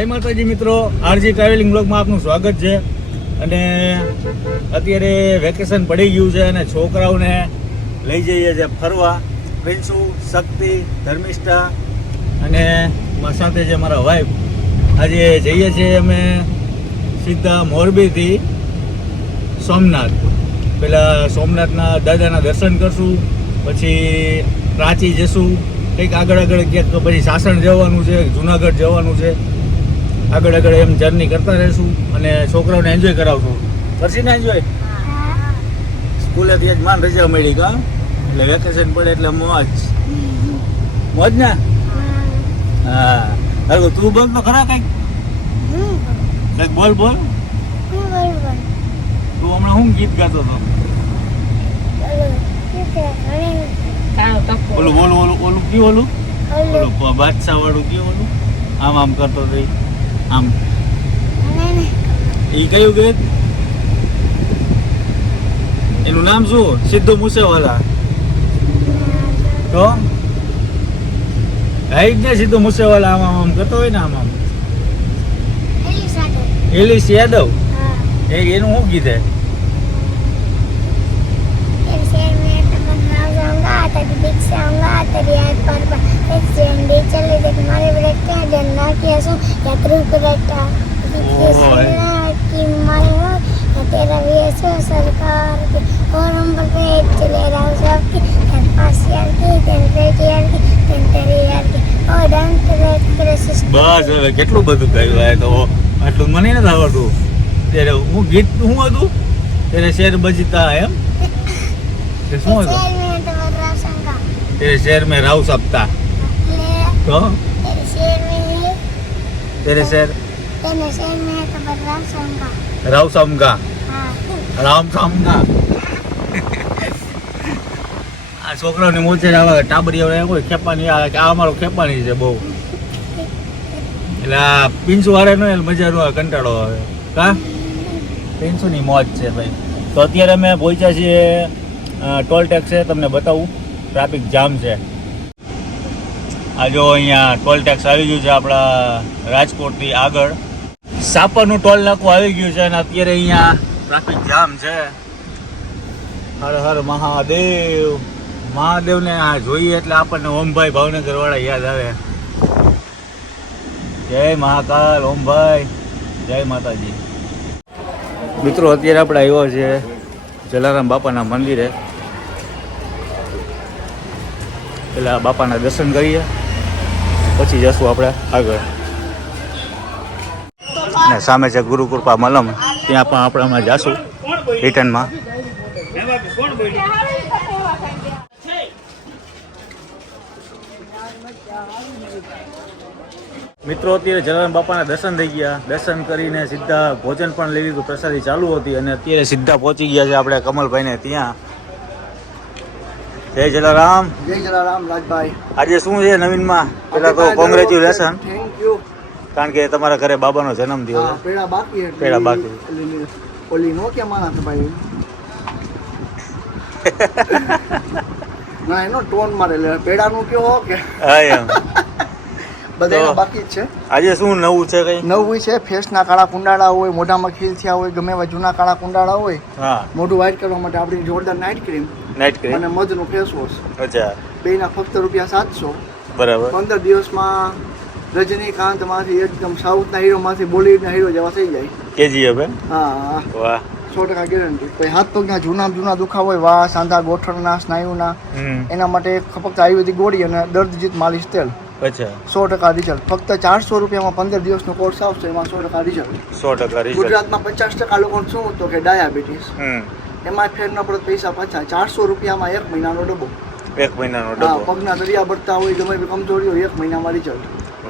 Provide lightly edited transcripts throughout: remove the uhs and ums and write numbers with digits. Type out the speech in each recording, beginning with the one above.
જય માતાજી મિત્રો, આરજી ટ્રાવેલિંગ બ્લોગમાં આપનું સ્વાગત છે. અને અત્યારે વેકેશન પડી ગયું છે અને છોકરાઓને લઈ જઈએ છીએ ફરવા. પ્રિન્સુ, શક્તિ, ધર્મિષ્ઠા અને સાથે છે મારા વાઈફ. આજે જઈએ છીએ અમે સીધા મોરબીથી સોમનાથ. પહેલાં સોમનાથના દાદાના દર્શન કરશું, પછી પ્રાચી જશું, કંઈક આગળ ક્યાંક પછી સાસણ જવાનું છે, જુનાગઢ જવાનું છે. આગળ એમ જર્ની કરતા રહીશું અને છોકરાઓને એન્જોય કરાવશું. કરશી ને એન્જોય? સ્કૂલેથી જ માન રજા મળી કા, એટલે વેકેશન પડે એટલે મોજ ને. હા, અરે તું બોલ તો ખરા કંઈક બોલ. તું હમણાં શું ગીત ગાતો હતો? ઓલું કયું ઓલું બાદશાહ વાળું કયું ઓલું આમ કરતો હતો આમ, એ કયું ગીત? એનું નામ શું? સિદ્ધુ મૂસેવાલા. તો હા જ ને, સિદ્ધુ મૂસેવાલા આમ કરતો હોય ને આમ એલિસ યાદવ. એનું શું ગીત હે? બસ હવે કેટલું બધું કહ્યું તો આટલું મને નથી આવડતું. ત્યારે હું ગીત શું હતું? ત્યારે શેર બજતા એમ શું હતું? तेरे शहर में राव सप्ताह तो तेरे शहर में राव समगा राम समगा. આ છોકરાઓને મોચે આવે ટાબરિયા કોઈ ખેપાની આ અમારો ખેપાની છે બહુ. એટલે આ પિન્સુ વાળે નો મજા નો કંટાળો આવે કા. પિન્સુની મોજ છે ભાઈ. તો અત્યારે અમે પહોંચ્યા છીએ ટોલ ટેક્સ છે, તમને બતાવું. ટ્રાફિક જામ છે. આ જો અહીંયા ટોલ ટેક્સ આવી ગયું છે આપણા રાજકોટથી આગળ. સાપરનું ટોલ નાકું આવી ગયું છે અને અત્યારે અહીંયા ટ્રાફિક જામ છે. હર હર મહાદેવને આ જોઈએ એટલે આપણને ઓમભાઈ ભાવનગર વાળા યાદ આવે. જય મહાકાલ ઓમભાઈ, જય માતાજી. મિત્રો અત્યારે આપણે આવ્યો છે જલારામ બાપાના મંદિરે. પેલા બાપાના દર્શન કરીએ પછી જશું આપણે આગળ. ને સામે છે ગુરુકૃપા મલમ, ત્યાં પણ આપણે હમણાં જાશું રિટર્નમાં. મિત્રો અત્યારે જલારામ બાપાના દર્શન થઈ ગયા. દર્શન કરીને સીધા ભોજન પણ લઈ લીધું, પ્રસાદી ચાલુ હતી અને અત્યારે સીધા પહોંચી ગયા છે આપણે કમલભાઈને ત્યાં. જય જલારામ. જય જલારામ રાજભાઈ. આજે શું છે નવીનમાં? પેલા તો કોંગ્રેચ્યુલેશન, થેન્ક યુ. કારણ કે તમારા ઘરે બાબાનો જન્મ થયો છે. પેડા બાકી ઓલી નો કે માના તો ભાઈ ના એનો ટોન મારે લે પેડાનું કયો કે હા એમ બધા બાકી જ છે. આજે શું નવું છે? કઈ નવું છે? ફેસના કાળા કુંડાળા હોય, મોઢામાં ખીલ થયા હોય, ગમે એવા જૂના કાળા કુંડાળા હોય, હા, મોઢું વ્હાઈટ કરવા માટે આપણી જોરદાર નાઇટ ક્રીમ અને મધનું ફેસ વોશ. અચ્છા. બેના ફક્ત ₹700. બરાબર. 15 દિવસમાં રજનીકાંત માંથી એકદમ સાઉથના હીરો માંથી બોલીવુડના હીરો જેવા થઈ જાય. કેજીએફ? હા, વાહ, 100% ગેરંટી. પછી હાથ પગના જૂના દુખાવા હોય, વાહ, સાંધા, ગોઠણના, સ્નાયુના, એના માટે ફક્ત આયુર્વેદિક ગોળી અને દર્દજીત માલિશ તેલ. અચ્છા. 100% રિઝલ્ટ. ફક્ત ₹400 15 દિવસનો કોર્સ આવશે, એમાં 100% રિઝલ્ટ. 100% રિઝલ્ટ. ગુજરાતમાં 50% લોકો શું તો કે ડાયાબિટીસ, એમાં ફેર ન પડે પૈસા પાછા. ₹400 1 મહિનાનો ડબ્બો. 1 મહિનાનો ડબ્બો. પગના દરિયા ભરતા હોય, ગમે એવી કમજોરી હોય, 1 મહિનામાં રિઝલ્ટ.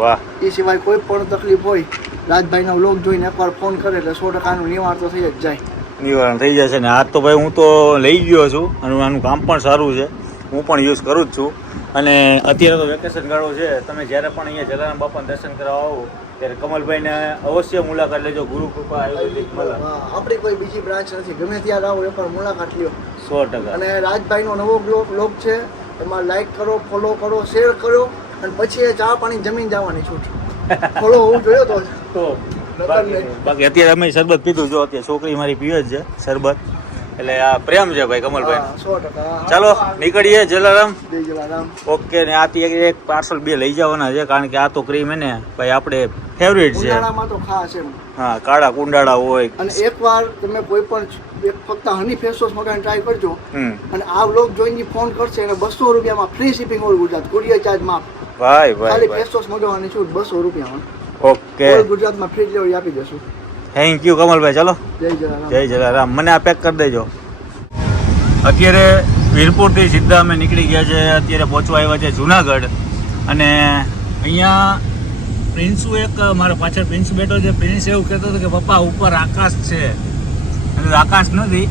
વાહ. એ સિવાય કોઈ પણ તકલીફ હોય, રાજભાઈના વ્લોગ જોઈને એકવાર ફોન કરે એટલે 100% નિવારણ તો થઈ જ જાય. નિવારણ થઈ જશે ને. આજ તો ભાઈ હું તો લઈ ગયો છું અને આનું કામ પણ સારું છે, હું પણ યુઝ કરું જ છું. અને અત્યારે તો વેકેશન ગાળો છે. તમે જ્યારે પણ અહીંયા જલારામ બાપાના દર્શન કરવા આવો ત્યારે કમલભાઈને અવશ્ય મુલાકાત લેજો. ગુરુકૃપા આયુર્વેદિક મલમ. આપણી કોઈ બીજી બ્રાન્ચ નથી, ગમે ત્યાં આવો એકવાર મુલાકાત લ્યો. 100%. અને રાજભાઈનો નવો બ્લોગ છે, એમાં લાઈક કરો, ફોલો કરો, શેર કરો અને પછી ચા પાણી જમીન જવાની છૂટ. ફોલો હોવું જોઈએ તો તો નકર નહીં. બાકી અત્યારે અમે શરબત પીધું, જો અત્યારે છોકરી મારી પીવે જ છે શરબત, એટલે આ પ્રેમ છે ભાઈ કમલભાઈ. હા, 100%. ચાલો નીકળીએ જલારામ. જય જલારામ. ઓકે, ને આથી એક પાર્સલ 2 લઈ જવાના છે, કારણ કે આ તો ક્રીમ હે ને ભાઈ આપણે ફેવરિટ છે. ઉનાળામાં તો ખાસ એમ. હા, કાળા કુંડાળા હોય. અને એકવાર તમે કોઈ પણ ફક્ત હની ફેસ વોશ મગાવીને ટ્રાય કરજો, હમ અને આ વ્લોગ જોઈને ફોન કરશે અને 200 રૂપિયામાં free shipping all Gujarat, courier charge માફ. ભાઈ ખાલી ભાઈ ફેસ વોશ મગાવવાની છું 200 રૂપિયામાં, ઓકે, ઓલ ગુજરાતમાં ફ્રી ડિલિવરી આપી દેશું. Thank you Kamalbhai. ચાલો જય જલારામ. જય જલારામ. મને આ પેક કરી દેજો. અત્યારે વીરપુરથી સીધા અમે નીકળી ગયા છે, અત્યારે પહોંચવા આવ્યા છે જુનાગઢ. અને અહીંયા પ્રિન્સુ એક મારા પાછળ પ્રિન્સ બેઠો છે. પ્રિન્સ એવું કહેતો હતો કે પપ્પા ઉપર આકાશ છે, અને આકાશ નથી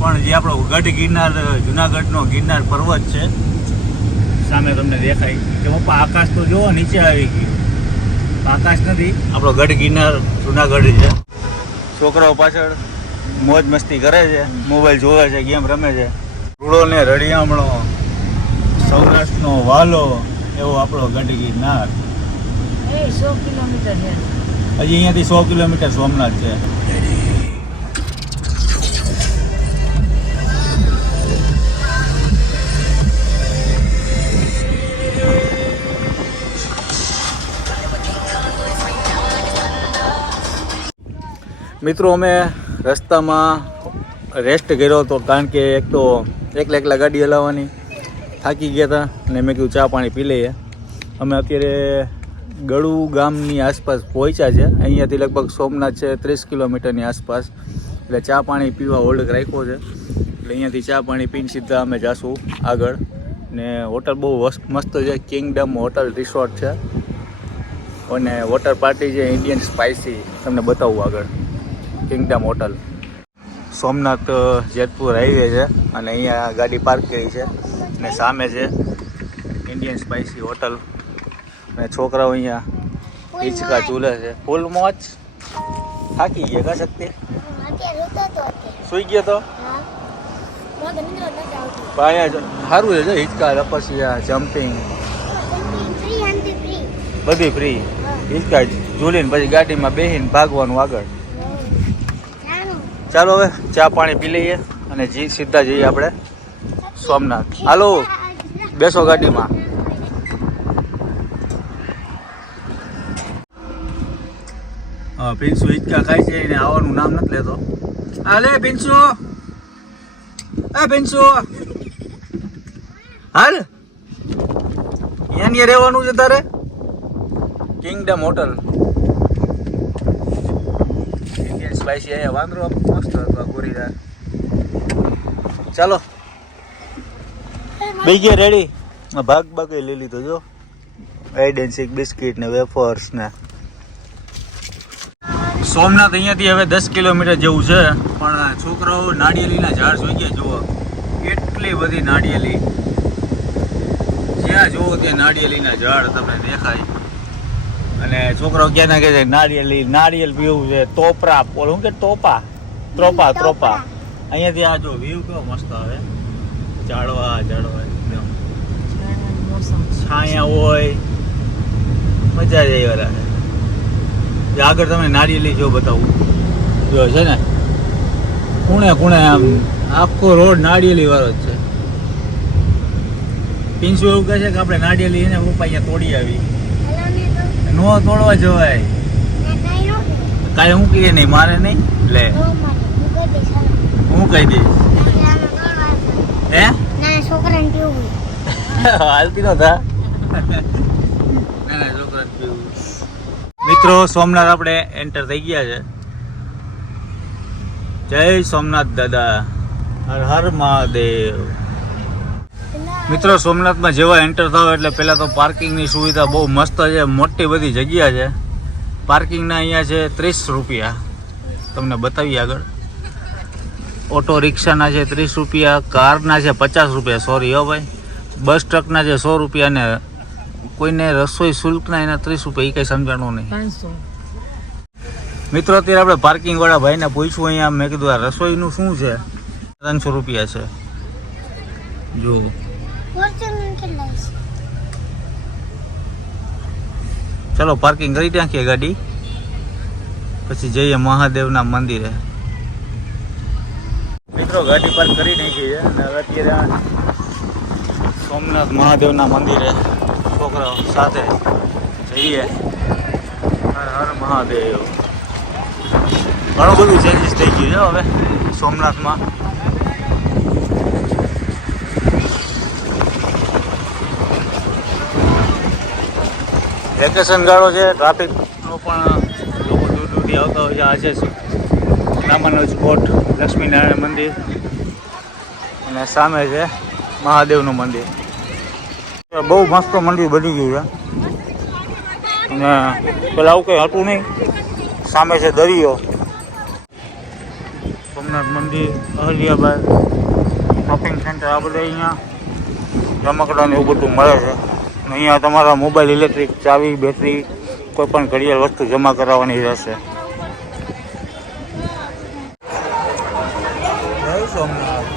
પણ જે આપણો ગઢ ગિરનાર, જુનાગઢનો ગિરનાર પર્વત છે સામે તમને દેખાય, કે પપ્પા આકાશ તો જોવો નીચે આવી ગયું. આકાશ નથી, આપણો ગઢ ગિરનાર જુનાગઢ છે. છોકરાઓ પાછળ મોજ મસ્તી કરે છે, મોબાઈલ જોવે છે, ગેમ રમે છે. રૂડો ને રળિયામણો, સૌરાષ્ટ્રનો વાલો એવો આપણો ગઢ ગિરનાર. 100 કિલોમીટર છે. હજી અહીંયાથી 100 કિલોમીટર સોમનાથ છે. મિત્રો અમે રસ્તામાં રેસ્ટ કર્યો હતો, કારણ કે એક તો એકલા ગાડી હલાવવાની થાકી ગયા હતા, અને મેં કીધું ચા પાણી પી લઈએ. અમે અત્યારે ગળુ ગામની આસપાસ પહોંચ્યા છે. અહીંયાથી લગભગ સોમનાથ છે 30 કિલોમીટરની આસપાસ, એટલે ચા પાણી પીવા હોલ્ડ રાખ્યો છે. એટલે અહીંયાથી ચા પાણી પીને સીધા અમે જાશું આગળ. ને હોટલ બહુ મસ્ત છે, કિંગડમ હોટલ રિસોર્ટ છે, અને વોટર પાર્ટી છે ઇન્ડિયન સ્પાઇસી, તમને બતાવું આગળ. Kingdom hotel, Somnath Jetpur highway છે, અને અહીંયા ગાડી પાર્ક કરી છે, અને સામે છે ઇન્ડિયન સ્પાઇસી હોટલ. અને છોકરાઓ અહીંયા હિંચકા ઝૂલે છે, ફૂલ મોજ. થાકી ગયા કા શક્તિ? સુઈ ગયો તો અહીંયા સારું છે, હિંચકા, રપસિયા, જમ્પિંગ બધી ફ્રી. હિંચકા ઝૂલીને પછી ગાડીમાં બેસીને ભાગવાનું આગળ. ચાલો હવે ચા પાણી પી લઈએ અને સીધા જઈએ આપણે સોમનાથ. હાલો બેસો ગાડીમાં. પિન્સુ હિંચકા ખાય છે, એને આવવાનું નામ નથી લેતો. હાલે પિન્સુ, આ પિન્સુ હાલ, અહીંયા રહેવાનું છે તારે. Kingdom hotel Indian spicy. અહીંયા વાંદરો મસ્ત હતો ગોરીદાર. ચાલો બે ગયા રેડી. ભાગ લઈ લીધો જો, હાઈડ એન્ડ સીક બિસ્કિટ ને વેફર્સ ને. સોમનાથ અહીંયાથી હવે 10 કિલોમીટર જેવું છે, પણ છોકરાઓ નાળિયેરીના ઝાડ જોઈ ગયા જુઓ, એટલી બધી નાળિયેરી, જ્યાં જુઓ ત્યાં નાળિયેરીના ઝાડ તમને દેખાય. અને છોકરાઓ ક્યાં ના કહે છે નાળિયેર પીવું છે, તોપરા, ઓલું કે ત્રોપા. અહીંયાથી આ જો વ્યૂ કેવો મસ્ત આવે, ઝાડવા એકદમ છાયા હોય, મજા જ આવી વાળા. આગળ તમને નારિયેલી જો બતાવું, જો છે ને ખૂણે આમ આખો રોડ નારિયેલી વાળો જ છે. પિન્સુ એવું કહે છે કે આપણે નારિયેલી એને પપ્પા અહીંયા તોડી આવી. નો તોડવા જવાય, કાંઈ હું કહીએ નહીં, મારે નહીં. લે હું કહી દઈશ. હે હાલતી નો થા. ના છોકરા પીવું. મિત્રો સોમનાથ આપણે એન્ટર થઈ ગયા છે. જય સોમનાથ દાદા, હર હર મહાદેવ. મિત્રો સોમનાથમાં જેવા એન્ટર થાવ એટલે પહેલાં તો પાર્કિંગની સુવિધા બહુ મસ્ત છે, મોટી બધી જગ્યા છે. પાર્કિંગના અહીંયા છે 30 રૂપિયા, તમને બતાવીએ આગળ. ઓટો રિક્ષાના છે 30 રૂપિયા, કારના છે 50 રૂપિયા, સોરી હો ભાઈ. બસ ટ્રકના છે 100 રૂપિયા, ને કોઈને રસોઈ શુલ્કના એના 30 રૂપિયા, એ કંઈ સમજાણું નહીં. 500. મિત્રો અત્યારે આપણે પાર્કિંગ વાળા ભાઈને પૂછ્યું અહીંયા, મેં કીધું આ રસોઈનું શું છે? 300 રૂપિયા છે. જો ચલો પાર્કિંગ કરી નાખીએ ગાડી, પછી જઈએ મહાદેવના મંદિરે. મિત્રો ગાડી પાર્ક કરી નાખી છે અને હવે અત્યારે સોમનાથ મહાદેવના મંદિરે છોકરાઓ સાથે જઈએ. હર હર મહાદેવ. ઘણું બધું ચેન્જીસ થઈ ગયું છે હવે સોમનાથમાં. વેકેશન ગાળો છે, ટ્રાફિકનો પણ લોકો દૂર દૂરથી આવતા હોય છે. આજે રામાનો સ્પોટ લક્ષ્મીનારાયણ મંદિર અને સામે છે મહાદેવનું મંદિર. બહુ મસ્ત મંદિર બની ગયું છે અને પેલા આવું કંઈ હતું નહીં. સામે છે દરિયો. સોમનાથ મંદિર, અહલ્યાબાઈ શોપિંગ સેન્ટર, આ બધા અહીંયા રમકડાને એવું બધું મળે છે. અહીંયા તમારા મોબાઈલ, ઇલેક્ટ્રિક, ચાવી, બેટરી, કોઈ પણ ઘડિયાળ વસ્તુ જમા કરાવવાની રહેશે. સોમનાથ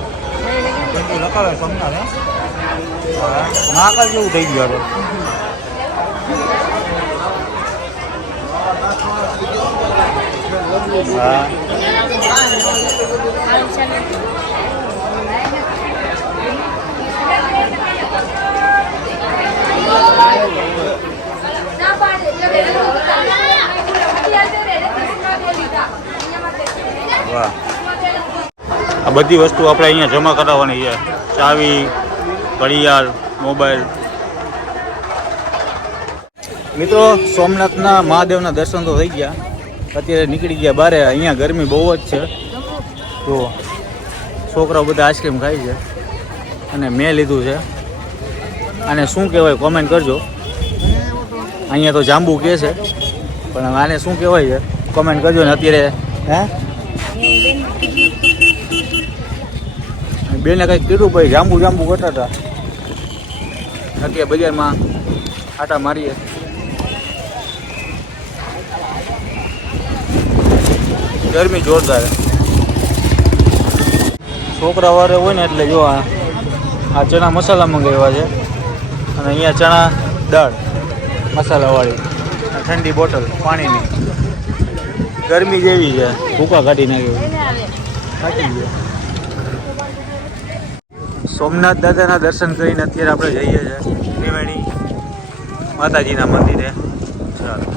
લખાવે સોમનાથ મહાકાલ જેવું થઈ ગયું. હા વાહ. આ બધી વસ્તુ આપણે અહીંયા જમા કરાવવાની છે. ચાવી, ઘડિયાળ, મોબાઈલ. મિત્રો સોમનાથના મહાદેવના દર્શન તો થઈ ગયા. અત્યારે નીકળી ગયા બારે. અહીંયા ગરમી બહુ જ છે. તો છોકરાઓ બધા આઈસ્ક્રીમ ખાય છે અને મેં લીધું છે. આને શું કહેવાય કોમેન્ટ કરજો. અહીંયા તો જાંબુ કહે છે પણ આને શું કહેવાય છે કોમેન્ટ કરજો ને. અત્યારે બેને કંઈક કીધું ભાઈ, જાંબુ જાંબુ કરતા હતા. અત્યારે બજારમાં આટા મારીએ. ગરમી જોરદાર. છોકરા વાળે હોય ને એટલે જો આ ચણા મસાલા મંગાવ્યા છે અને અહીંયા ચણા દાળ મસાલાવાળી, ઠંડી બોટલ પાણીની. ગરમી જેવી છે, ભૂકા કાઢી નાખ્યું. કાઢી ગયા. સોમનાથ દાદાના દર્શન કરીને અત્યારે આપણે જઈએ છીએ ત્રિવેણી માતાજીના મંદિરે. ચાલો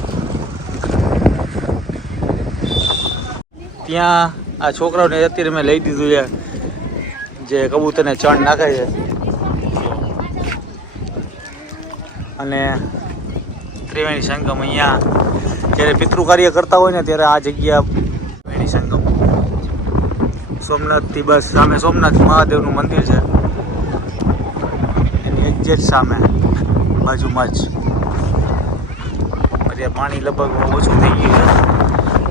ત્યાં આ છોકરાઓને અત્યારે મેં લઈ દીધું છે જે કબૂતરને ચણ નાખે છે. અને ત્રિવેણી સંગમ અહીંયા જ્યારે પિતૃ કાર્ય કરતા હોય ને ત્યારે આ જગ્યા ત્રિવેણી સંગમ. સોમનાથથી બસ સામે સોમનાથ મહાદેવનું મંદિર છે, એની એક્ઝેક્ટ સામે બાજુમાં જ. અત્યારે પાણી લગભગ ઓછું થઈ ગયું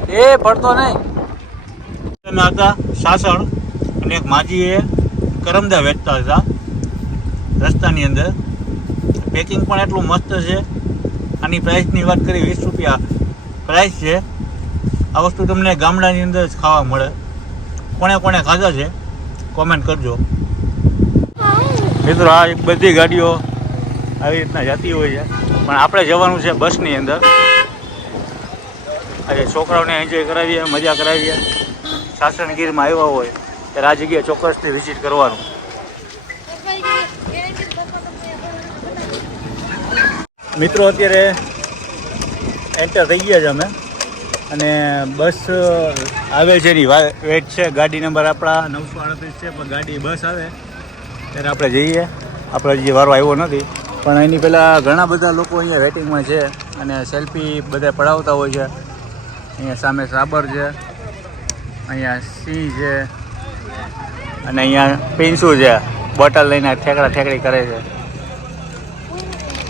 છે. એ પડતો નહીં. હતા સાસણ અને એક માજીએ કરમદા વેચતા હતા રસ્તાની અંદર. પેકિંગ પણ એટલું મસ્ત છે. આની પ્રાઇસની વાત કરી 20 રૂપિયા પ્રાઇસ છે. આ વસ્તુ તમને ગામડાની અંદર જ ખાવા મળે. કોણે કોણે ખાધા છે કોમેન્ટ કરજો. મિત્રો આ બધી ગાડીઓ આવી રીતના જતી હોય છે પણ આપણે જવાનું છે બસની અંદર. આજે છોકરાઓને એન્જોય કરાવીએ, મજા કરાવીએ. સાસણગીરમાં આવ્યા હોય ત્યારે આ જગ્યાએ ચોક્કસથી વિઝિટ કરવાનું. મિત્રો અત્યારે એન્ટર થઈ ગયા છે અમે અને બસ આવે છે એની વેટ છે. ગાડી નંબર આપણા 938 છે પણ ગાડી બસ આવે ત્યારે આપણે જઈએ. આપણે હજી વારો આવ્યો નથી પણ એની પહેલાં ઘણા બધા લોકો અહીંયા વેટિંગમાં છે અને સેલ્ફી બધા પડાવતા હોય છે. અહીંયા સામે સાબર છે, અહીંયા સિંહ છે અને અહીંયા પીંછું છે. બોટલ લઈને ઠેકડા ઠેકડી કરે છે.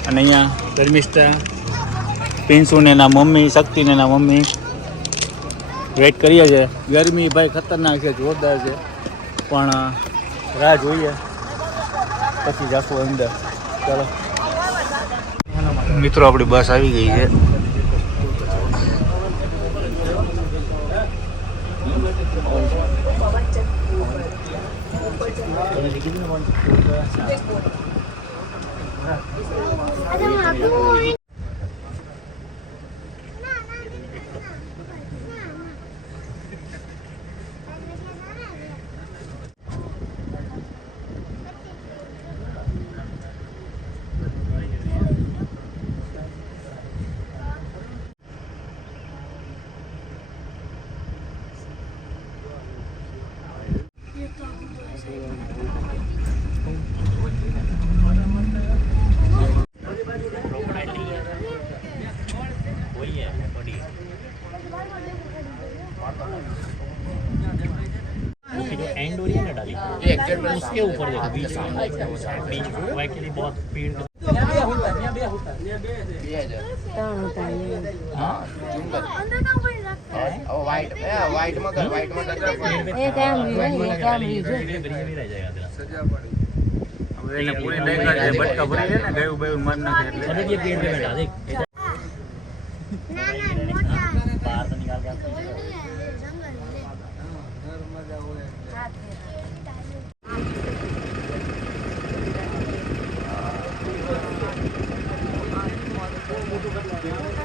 અને અહીંયા ધર્મિષ્ઠા, પીંછુને એના મમ્મી, શક્તિને એના મમ્મી વેઇટ કરીએ છીએ. ગરમી ભાઈ ખતરનાક છે, જોરદાર છે પણ રાહ જોઈએ પછી જાશું અંદર. ચાલો મિત્રો આપણી બસ આવી ગઈ છે. उसके ऊपर देखो बीच में बीच में वो एक्चुअली बहुत पेड़ ત્રણ હતા એ. हाँ એક આમ રહ્યું, એક આમ રહ્યું. रह जाएगा तेरा હવે એને પૂરી દેખા છે બટકા ભરી છે ને ગયું બેવું મન નાખે એટલે मतलब ये पेड़ पे बैठा देख बाहर तो निकाल के જંગલ